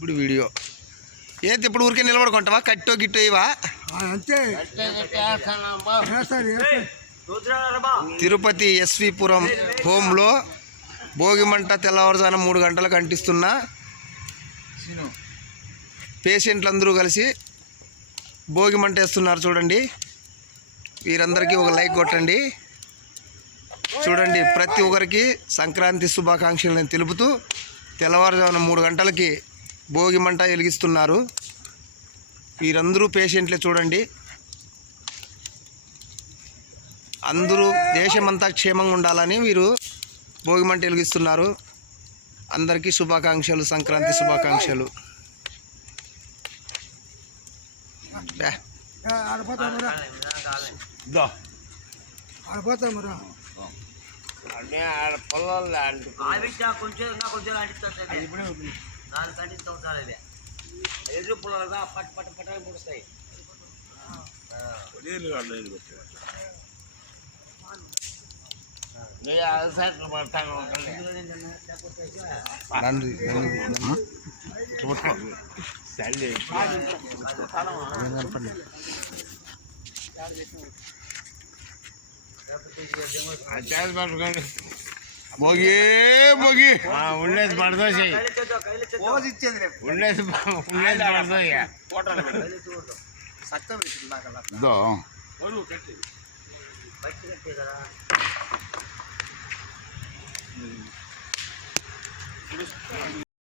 ఇప్పుడు వీడియో ఏంటి ఇప్పుడు ఊరికే నిలబడుకుంటావా కట్టో గిట్టో ఇవా అంతే తిరుపతి ఎస్విపురం హోంలో భోగిమంట తెల్లవారుజాన 3 గంటలకు అంటిస్తున్న పేషెంట్లందరూ కలిసి భోగిమంట వేస్తున్నారు చూడండి. వీరందరికీ ఒక లైక్ కొట్టండి. చూడండి, ప్రతి ఒక్కరికి సంక్రాంతి శుభాకాంక్షలను తెలుపుతూ తెల్లవారుజామున 3 గంటలకి భోగిమంట వెలిగిస్తున్నారు. వీరందరూ పేషెంట్లే చూడండి. అందరూ దేశమంతా క్షేమంగా ఉండాలని వీరు భోగిమంట వెలిగిస్తున్నారు. అందరికీ శుభాకాంక్షలు, సంక్రాంతి శుభాకాంక్షలు. ఎదురు పొలాలుగా పట్టు పట్టు పట్టు ముడుస్తాయి. భోగి భోగి ఉండేది పడదోసి ఉండేది పడదోసి